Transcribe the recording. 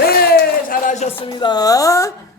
네, 잘하셨습니다.